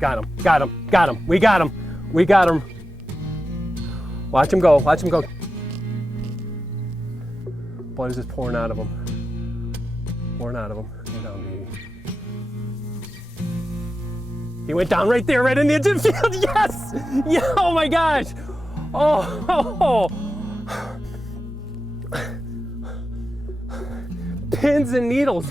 Got him, got him, got him. We got him, we got him. Watch him go, watch him go. Blood is just pouring out of him. Pouring out of him. Go down, baby. He went down right there, right in the edge of the field. Yes! Yeah, oh my gosh. Oh. Pins and needles.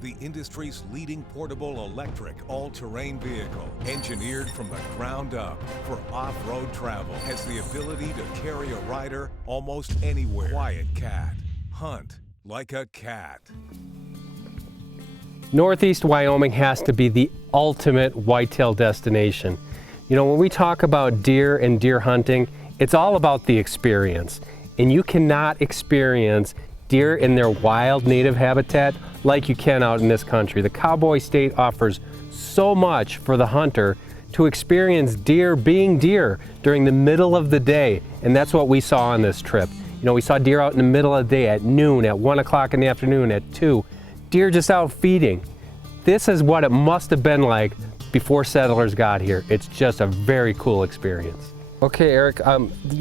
The industry's leading portable electric all-terrain vehicle, engineered from the ground up for off-road travel, has the ability to carry a rider almost anywhere. Quiet Cat. Hunt like a cat. Northeast Wyoming has to be the ultimate whitetail destination. You know, when we talk about deer and deer hunting, it's all about the experience. And you cannot experience deer in their wild native habitat like you can out in this country. The Cowboy State offers so much for the hunter to experience deer being deer during the middle of the day, and that's what we saw on this trip. You know, we saw deer out in the middle of the day, at noon, at 1 o'clock in the afternoon, at 2. Deer just out feeding. This is what it must have been like before settlers got here. It's just a very cool experience. Okay, Eric,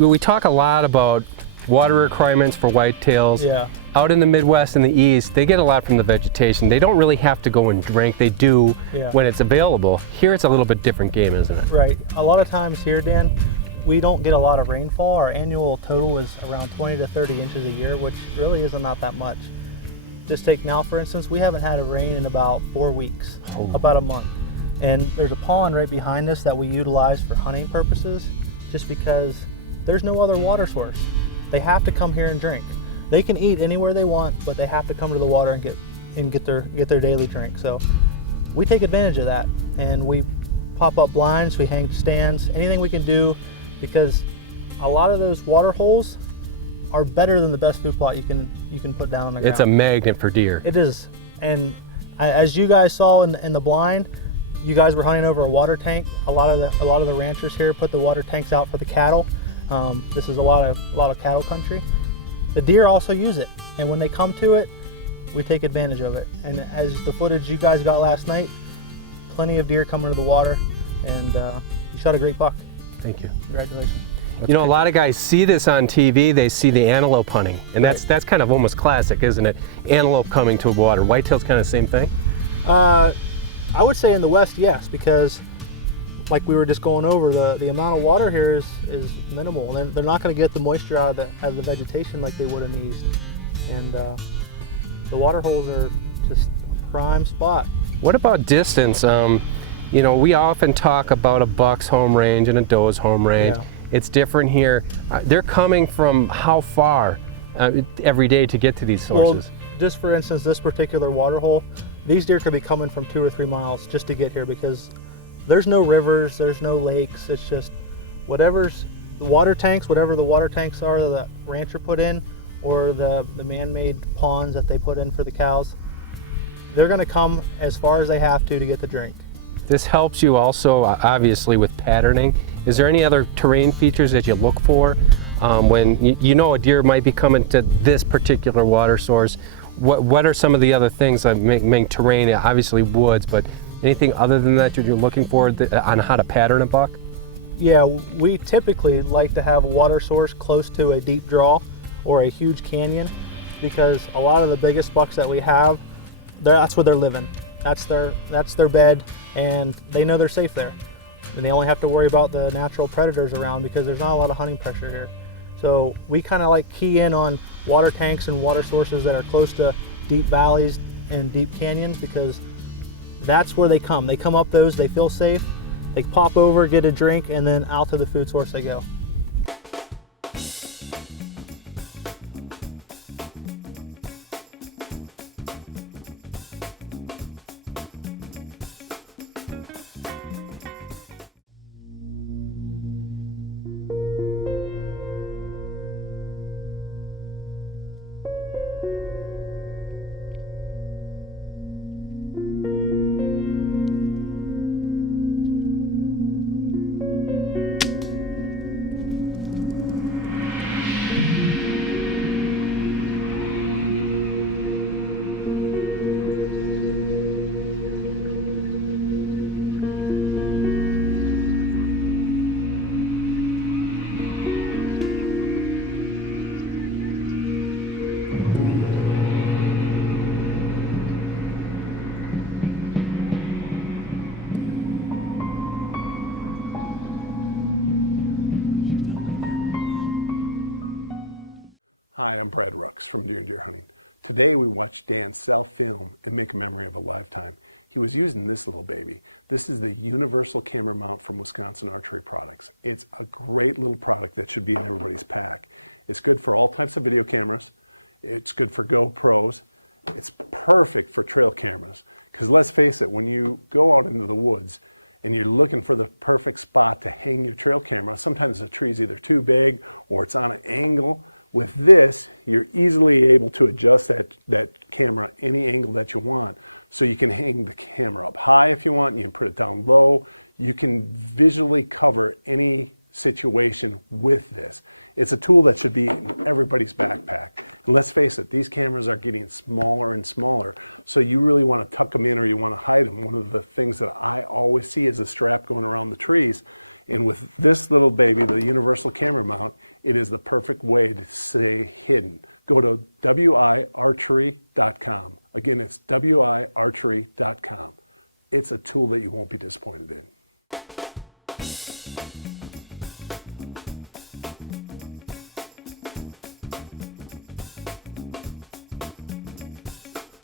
we talk a lot about water requirements for whitetails. Yeah. Out in the Midwest and the East, they get a lot from the vegetation. They don't really have to go and drink. They do when it's available. Here it's a little bit different game, isn't it? Right. A lot of times here, Dan, we don't get a lot of rainfall. Our annual total is around 20 to 30 inches a year, which really isn't not that much. Just take now, for instance, we haven't had a rain in about 4 weeks, about a month. And there's a pond right behind us that we utilize for hunting purposes, just because there's no other water source. They have to come here and drink. They can eat anywhere they want, but they have to come to the water and get their daily drink. So we take advantage of that, and we pop up blinds, we hang stands, anything we can do, because a lot of those water holes are better than the best food plot you can put down on the ground. It's a magnet for deer. It is, and as you guys saw in the blind, you guys were hunting over a water tank. A lot of the ranchers here put the water tanks out for the cattle. This is a lot of cattle country. The deer also use it, and when they come to it, we take advantage of it. And as the footage you guys got last night, plenty of deer coming to the water, and you shot a great buck. Congratulations. You know, a lot of guys see this on TV. They see the antelope hunting, and Right. that's kind of almost classic, isn't it? Antelope coming to the water. Whitetail's kind of the same thing. I would say in the West, yes, because like we were just going over, the amount of water here is minimal. They're not going to get the moisture out of the vegetation like they would in the East. And the water holes are just a prime spot. What about distance? You know, we often talk about a buck's home range and a doe's home range. Yeah. It's different here. They're coming from how far every day to get to these sources? Well, just for instance, this particular water hole, these deer could be coming from 2 or 3 miles just to get here, because there's no rivers, there's no lakes. It's just whatever's the water tanks, whatever the water tanks are that the rancher put in, or the man-made ponds that they put in for the cows. They're going to come as far as they have to get the drink. This helps you also, obviously, with patterning. Is there any other terrain features that you look for when you know a deer might be coming to this particular water source? What are some of the other things that make terrain? Obviously woods, but anything other than that you're looking for on how to pattern a buck? Yeah, we typically like to have a water source close to a deep draw or a huge canyon, because a lot of the biggest bucks that we have, that's where they're living. That's their bed, and they know they're safe there. And they only have to worry about the natural predators around, because there's not a lot of hunting pressure here. So we kind of like key in on water tanks and water sources that are close to deep valleys and deep canyons, because that's where they come. They come up those, they feel safe, they pop over, get a drink, and then out to the food source they go. Hi, I'm Brad Rucks from Deer and Deer Hunting. Today we watched Dan sell film and make a memory of a lifetime. He was using this little baby. This is the universal camera mount from Wisconsin Archery Products. It's a great little product that should be in everybody's pack. It's good for all types of video cameras. It's good for GoPros. It's perfect for trail cameras. Because let's face it, when you go out into the woods and you're looking for the perfect spot to hang your trail camera, sometimes the tree's either too big or it's on an angle. With this, you're easily able to adjust that camera any angle that you want. So you can hang the camera up high if you want, you can put it down low. You can visually cover any situation with this. It's a tool that should be in everybody's backpack. And let's face it, these cameras are getting smaller and smaller. So you really want to tuck them in or you want to hide them. One of the things that I always see is a strap going around the trees. And with this little baby, the universal camera mount, it is the perfect way to stay hidden. Go to wiarchery.com. Again, it's wiarchery.com. It's a tool that you won't be disappointed in.